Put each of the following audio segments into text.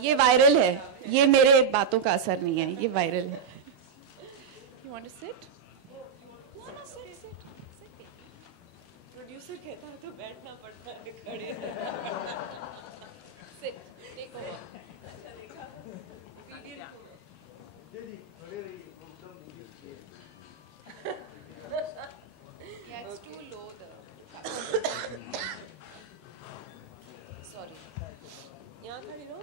ये वायरल है, ये मेरे बातों का असर नहीं है, ये वायरल है। You want to sit? No, no, sit. Producer कहता है तो बैठना पड़ता है, खड़े। Sit, take over. अच्छा देखा? Yeah, it's too low the. Sorry. यहाँ खड़ी रहो।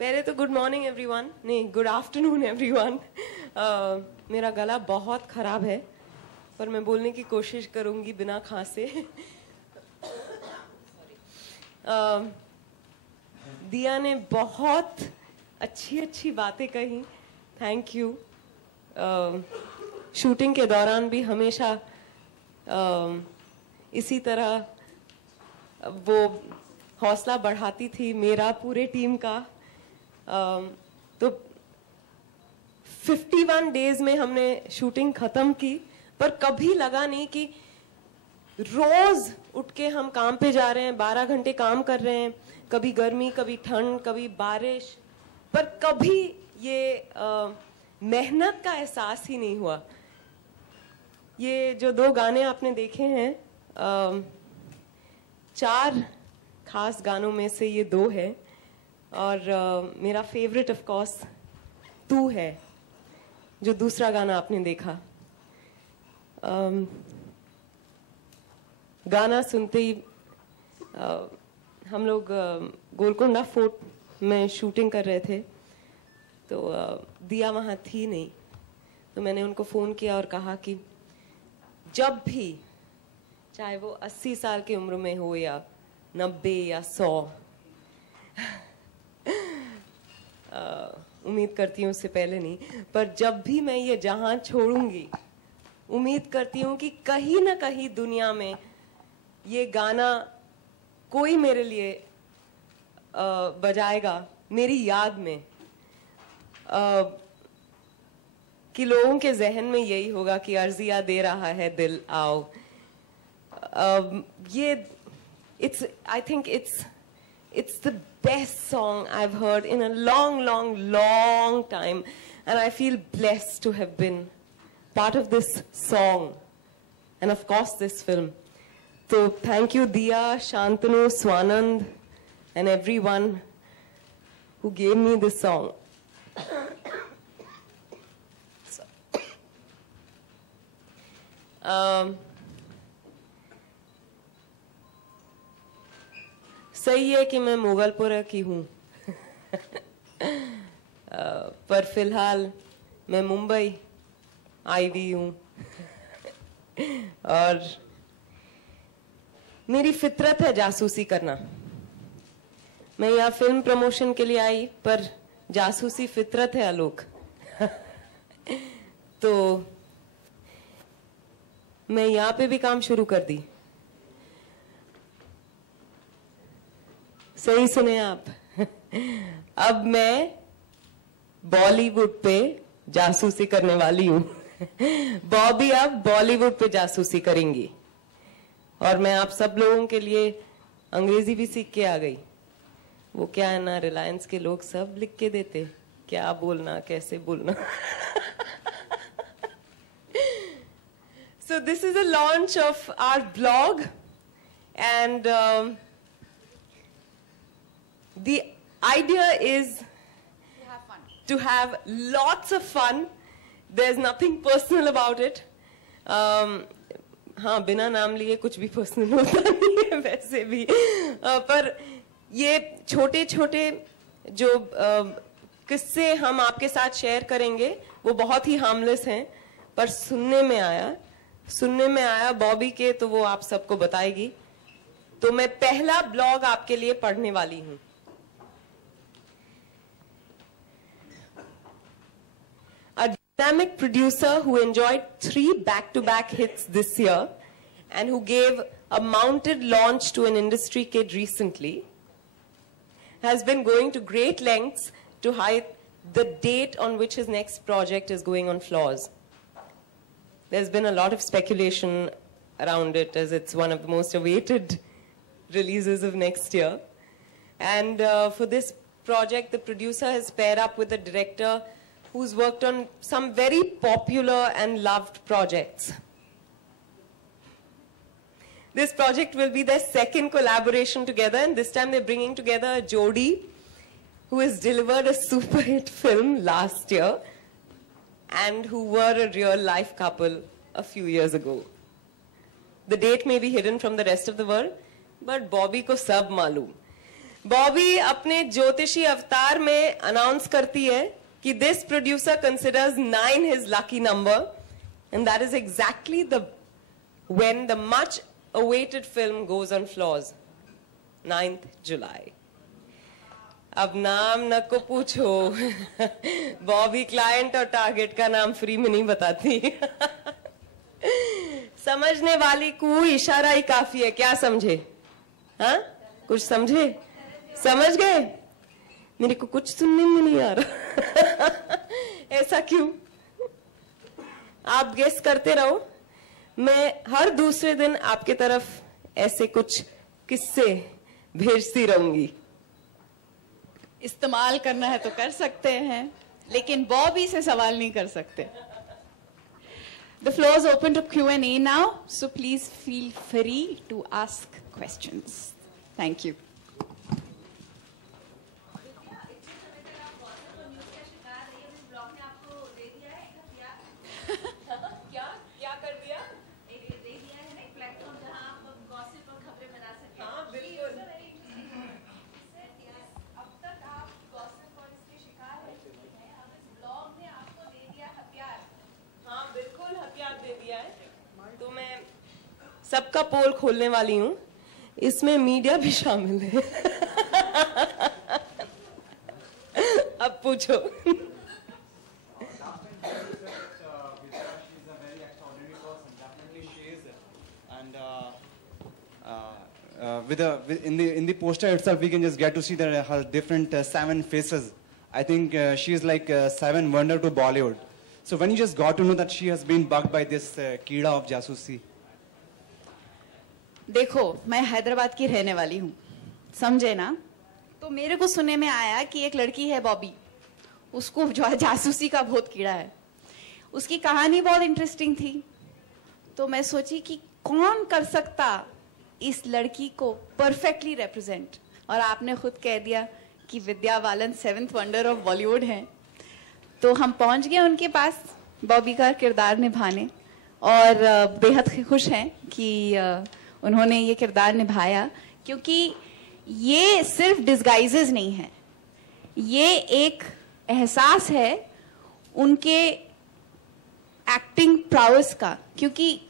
पहले तो गुड मॉर्निंग एवरीवन, नहीं गुड आफ्टरनून एवरीवन। मेरा गला बहुत ख़राब है पर मैं बोलने की कोशिश करूंगी बिना खांसे। दिया ने बहुत अच्छी अच्छी बातें कही, थैंक यू। शूटिंग के दौरान भी हमेशा इसी तरह वो हौसला बढ़ाती थी मेरा, पूरे टीम का। तो 51 डेज में हमने शूटिंग खत्म की, पर कभी लगा नहीं कि रोज उठ के हम काम पे जा रहे हैं, 12 घंटे काम कर रहे हैं, कभी गर्मी कभी ठंड कभी बारिश, पर कभी ये मेहनत का एहसास ही नहीं हुआ। ये जो 2 गाने आपने देखे हैं, 4 खास गानों में से ये 2 है, और मेरा फेवरेट ऑफ कोर्स तू है, जो दूसरा गाना आपने देखा। गाना सुनते ही हम लोग गोलकोंडा फोर्ट में शूटिंग कर रहे थे, तो दिया वहाँ थी नहीं, तो मैंने उनको फ़ोन किया और कहा कि जब भी, चाहे वो 80 साल की उम्र में हो या 90 या 100, उम्मीद करती हूँ उससे पहले नहीं, पर जब भी मैं ये जहां छोड़ूंगी, उम्मीद करती हूँ कि कहीं ना कहीं दुनिया में ये गाना कोई मेरे लिए बजाएगा, मेरी याद में, कि लोगों के जहन में यही होगा कि अर्जिया दे रहा है दिल आओ। ये I think it's the best song I've heard in a long time, and I feel blessed to have been part of this song and of course this film. So thank you Diya, Shantanu, Swanand and everyone who gave me this song. सही है कि मैं मुगलपुरा की हूँ, पर फिलहाल मैं मुंबई आई हुई हूँ, और मेरी फितरत है जासूसी करना। मैं यहाँ फिल्म प्रमोशन के लिए आई, पर जासूसी फितरत है आलोक। तो मैं यहाँ पे भी काम शुरू कर दी। सही सुने आप। अब मैं बॉलीवुड पे जासूसी करने वाली हूँ। बॉबी अब बॉलीवुड पे जासूसी करेंगी, और मैं आप सब लोगों के लिए अंग्रेजी भी सीख के आ गई। वो क्या है ना, रिलायंस के लोग सब लिख के देते, क्या बोलना कैसे बोलना। So this is a launch of our blog, and the idea is to have lots of fun. There's nothing personal about it. हाँ, बिना नाम लिए कुछ भी पर्सनल होता नहीं है वैसे भी, पर ये छोटे छोटे जो किस्से हम आपके साथ शेयर करेंगे वो बहुत ही हार्मलेस हैं, पर सुनने में आया बॉबी के, तो वो आप सबको बताएगी। तो मैं पहला ब्लॉग आपके लिए पढ़ने वाली हूं. A dynamic producer who enjoyed 3 back-to-back hits this year and who gave a mounted launch to an industry kid recently has been going to great lengths to hide the date on which his next project is going on floors. There's been a lot of speculation around it as it's one of the most awaited releases of next year. And for this project, the producer has paired up with a director who's worked on some very popular and loved projects. This project will be their second collaboration together, and this time they're bringing together a Jodi who has delivered a super hit film last year and who were a real life couple a few years ago. The date may be hidden from the rest of the world, but Bobby को सब मालूम. Bobby अपने ज्योतिषी अवतार में announce करती है कि this producer considers 9 his lucky number, and that is exactly when the much awaited film goes on floors, 9th July. अब नाम न को पूछो. बॉबी क्लाइंट और टारगेट का नाम फ्री में नहीं बताती. समझने वाली को इशारा ही काफी है. क्या समझे? हाँ, कुछ समझे? समझ गए? मेरे को कुछ सुनने में नहीं आ रहा. ऐसा क्यों? आप गेस करते रहो. मैं हर दूसरे दिन आपके तरफ ऐसे कुछ किस्से भेजती रहूंगी. इस्तेमाल करना है तो कर सकते हैं, लेकिन बॉबी से सवाल नहीं कर सकते. The floor is open to Q&A now, so please feel free to ask questions. Thank you. सबका पोल खोलने वाली हूं. इसमें मीडिया भी शामिल है. अब पूछो. In the poster itself, we can just get to see that her different 7 faces. I think she is like 7 wonder to Bollywood. So when you just got to know that she has been bugged by this कीड़ा of जासूसी. देखो, मैं हैदराबाद की रहने वाली हूँ, समझे ना? तो मेरे को सुनने में आया कि एक लड़की है बॉबी, उसको जासूसी का बहुत कीड़ा है. उसकी कहानी बहुत इंटरेस्टिंग थी, तो मैं सोची कि कौन कर सकता इस लड़की को परफेक्टली रिप्रेजेंट. और आपने खुद कह दिया कि Vidya Balan 7th wonder of Bollywood हैं. तो हम पहुंच गए उनके पास बॉबी का किरदार निभाने, और बेहद खुश हैं कि उन्होंने ये किरदार निभाया, क्योंकि ये सिर्फ डिस्गाइजेज नहीं है, ये एक एहसास है उनके एक्टिंग प्राउस का. क्योंकि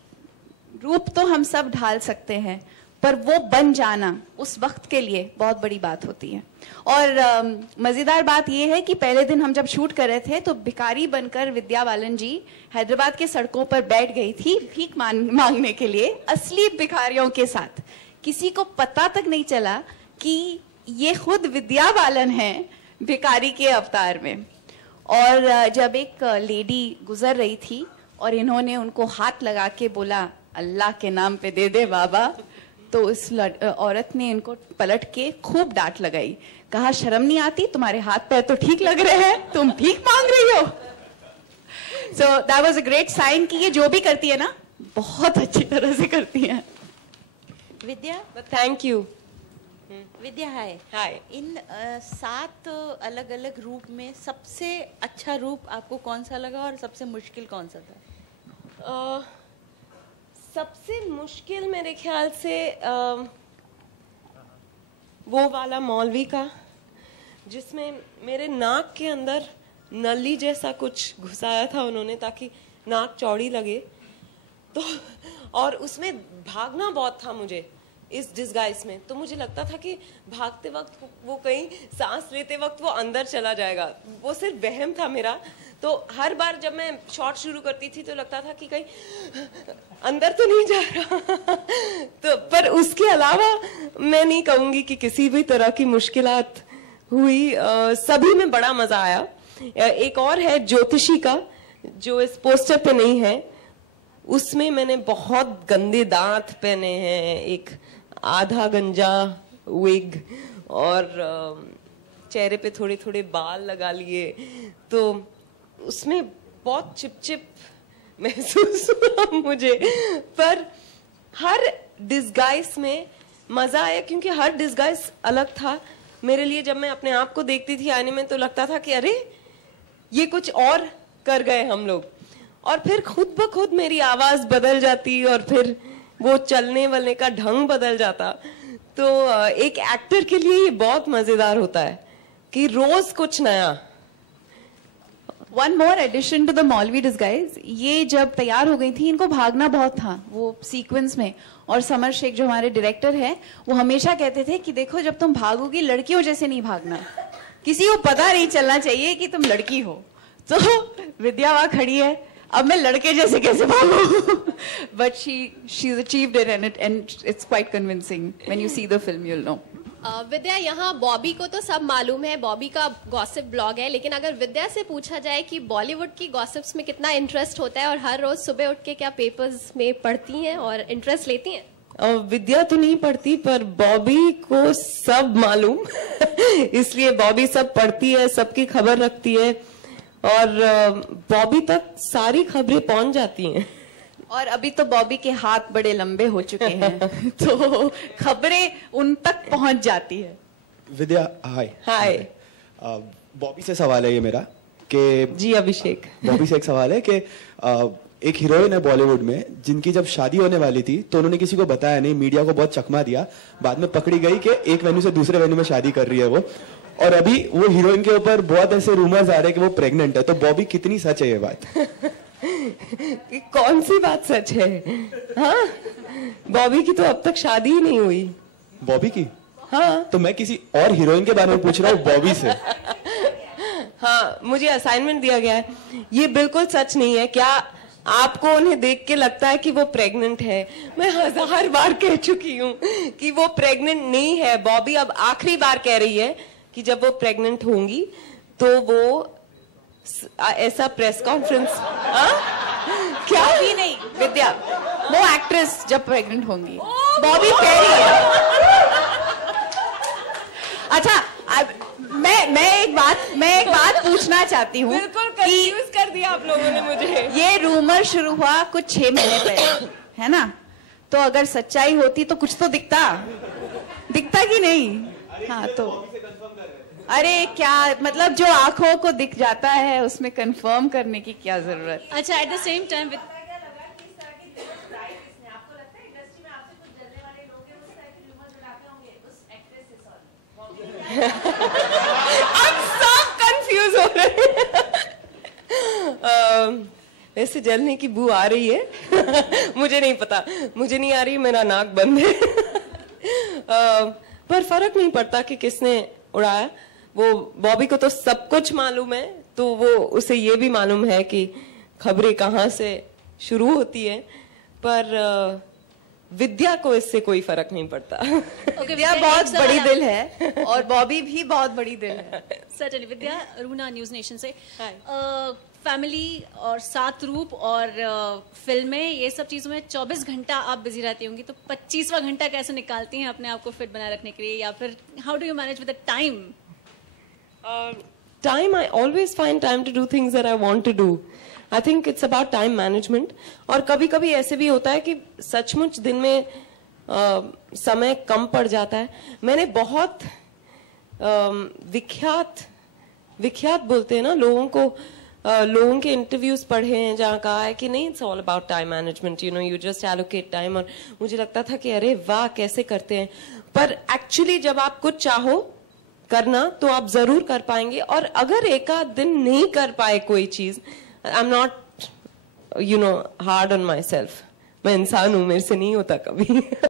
रूप तो हम सब ढाल सकते हैं, पर वो बन जाना उस वक्त के लिए बहुत बड़ी बात होती है. और मजेदार बात ये है कि पहले दिन हम जब शूट कर रहे थे तो भिखारी बनकर विद्या बालन जी हैदराबाद के सड़कों पर बैठ गई थी भीख मांगने के लिए, असली भिखारियों के साथ. किसी को पता तक नहीं चला कि ये खुद विद्या बालन हैं भिखारी के अवतार में. और जब एक लेडी गुजर रही थी और इन्होंने उनको हाथ लगा के बोला, अल्लाह के नाम पे दे दे बाबा, तो उस औरत ने इनको पलट के खूब डांट लगाई. कहा, शर्म नहीं आती? तुम्हारे हाथ पैर तो ठीक लग रहे हैं, तुम भीख मांग रही हो. So that was a great sign कि ये जो भी करती है ना, बहुत अच्छी तरह से करती है. विद्या, थैंक यू. विद्या, हाय. हाय. इन 7 अलग अलग रूप में सबसे अच्छा रूप आपको कौन सा लगा और सबसे मुश्किल कौन सा था? सबसे मुश्किल मेरे ख्याल से वो वाला मौलवी का, जिसमें मेरे नाक के अंदर नली जैसा कुछ घुसाया था उन्होंने ताकि नाक चौड़ी लगे. तो और उसमें भागना बहुत था मुझे, इस डिस्गाइज में, तो मुझे लगता था कि भागते वक्त वो कहीं सांस लेते वक्त वो अंदर चला जाएगा। वो सिर्फ वहम था मेरा। तो हर बार जब मैं शॉट शुरू करती थी तो लगता था कि कहीं अंदर तो नहीं जा रहा। तो पर उसके अलावा मैं नहीं कहूंगी कि किसी भी तरह की मुश्किलात हुई। सभी में बड़ा मजा आया। एक और है ज्योतिषी का, जो इस पोस्टर पे नहीं है, उसमें मैंने बहुत गंदे दांत पहने हैं, एक आधा गंजा विग और चेहरे पे थोड़े थोड़े बाल लगा लिए, तो उसमें बहुत चिपचिप महसूस हुआ मुझे। पर हर डिस्गाइज में मजा आया क्योंकि हर डिस्गाइज अलग था मेरे लिए। जब मैं अपने आप को देखती थी आईने में तो लगता था कि अरे ये कुछ और कर गए हम लोग। और फिर खुद ब खुद मेरी आवाज बदल जाती और फिर वो चलने वालने का ढंग बदल जाता। तो एक एक्टर के लिए ये बहुत मजेदार होता है कि रोज कुछ नया। One more addition to the maulvi disguise. ये जब तैयार हो गई थी, इनको भागना बहुत था वो सीक्वेंस में, और समर शेख जो हमारे डायरेक्टर है वो हमेशा कहते थे कि देखो जब तुम भागोगी लड़कियों जैसे नहीं भागना, किसी को पता नहीं चलना चाहिए कि तुम लड़की हो। तो विद्या वहां खड़ी है, अब मैं लड़के जैसे कैसे भागूं? But she's achieved it and it's quite convincing. When you see the film you'll know. विद्या, यहाँ बॉबी को तो सब मालूम है, बॉबी का गॉसिप ब्लॉग है, लेकिन अगर विद्या से पूछा जाए कि बॉलीवुड की गॉसिप्स में कितना इंटरेस्ट होता है और हर रोज सुबह उठ के क्या पेपर्स में पढ़ती हैं और इंटरेस्ट लेती हैं? विद्या तो नहीं पढ़ती पर बॉबी को सब मालूम इसलिए बॉबी सब पढ़ती है, सबकी खबर रखती है और बॉबी तक सारी खबरें पहुंच जाती हैं। और अभी तो बॉबी के हाथ बड़े लंबे हो चुके हैं तो खबरें उन तक पहुंच जाती है। विद्या, हाय। हाय। बॉबी से सवाल है ये मेरा कि जी अभिषेक, बॉबी से एक सवाल है कि एक हीरोइन है बॉलीवुड में जिनकी जब शादी होने वाली थी तो उन्होंने किसी को बताया नहीं, मीडिया को बहुत चकमा दिया, बाद में पकड़ी गई कि एक वेन्यू से दूसरे वेन्यू में शादी कर रही है वो, और अभी वो हीरोइन के ऊपर बहुत ऐसे रूमर्स आ रहे हैं कि वो प्रेग्नेंट है। तो बॉबी कितनी सच है ये बात? कौन सी बात सच है? हाँ, बॉबी की तो अब तक शादी ही नहीं हुई। बॉबी की? हाँ। तो मैं किसी और हीरोइन के बारे में पूछ रहा हूँ, बॉबी से। हाँ, मुझे असाइनमेंट दिया गया है। ये बिल्कुल सच नहीं है। क्या आपको उन्हें देख के लगता है कि वो प्रेग्नेंट है? मैं 1000 बार कह चुकी हूँ कि वो प्रेग्नेंट नहीं है। बॉबी अब आखिरी बार कह रही है कि जब वो प्रेग्नेंट होंगी तो वो ऐसा प्रेस कॉन्फ्रेंस। क्या भी नहीं विद्या, वो एक्ट्रेस जब प्रेग्नेंट होंगी, बॉबी कह रही है। अच्छा, मैं एक बात पूछना चाहती हूँ। बिल्कुल कंफ्यूज कर दिया आप लोगों ने मुझे। ये रूमर शुरू हुआ कुछ 6 महीने पहले, है ना? तो अगर सच्चाई होती तो कुछ तो दिखता कि नहीं? हाँ, तो अरे क्या मतलब, जो आंखों को दिख जाता है उसमें कंफर्म करने की क्या जरूरत? अच्छा, एट द सेम टाइम हम सब कंफ्यूज हो रहे हैं। वैसे जलने की बू आ रही है मुझे नहीं पता, मुझे नहीं आ रही, मेरा नाक बंद है। पर फर्क नहीं पड़ता कि किसने उड़ाया। वो बॉबी को तो सब कुछ मालूम है, तो वो उसे ये भी मालूम है कि खबरें कहाँ से शुरू होती है। पर विद्या को इससे कोई फर्क नहीं पड़ता। विद्या बहुत बड़ी दिल है और बॉबी भी बहुत बड़ी दिल है। सर्टेनली। विद्या, रूना न्यूज नेशन से। फैमिली और सात रूप और फिल्में, ये सब चीजों में 24 घंटा आप बिजी रहती होंगी, तो 25वां घंटा कैसे निकालती हैं अपने आप को फिट बनाए रखने के लिए, या फिर how do you manage with the time? Time, I always find time to do things that I want to do. I think it's about time management. और कभी कभी ऐसे भी होता है कि सचमुच दिन में समय कम पड़ जाता है। मैंने बहुत विख्यात बोलते हैं ना लोगों को, लोगों के इंटरव्यूज पढ़े हैं जहाँ कहा है कि नहीं, it's all about time management, you just allocate time. और मुझे लगता था कि अरे वाह, कैसे करते हैं। पर एक्चुअली जब आप कुछ चाहो करना तो आप जरूर कर पाएंगे। और अगर एक आध दिन नहीं कर पाए कोई चीज, I am not hard on my self. मैं इंसान हूं, मेरे से नहीं होता कभी।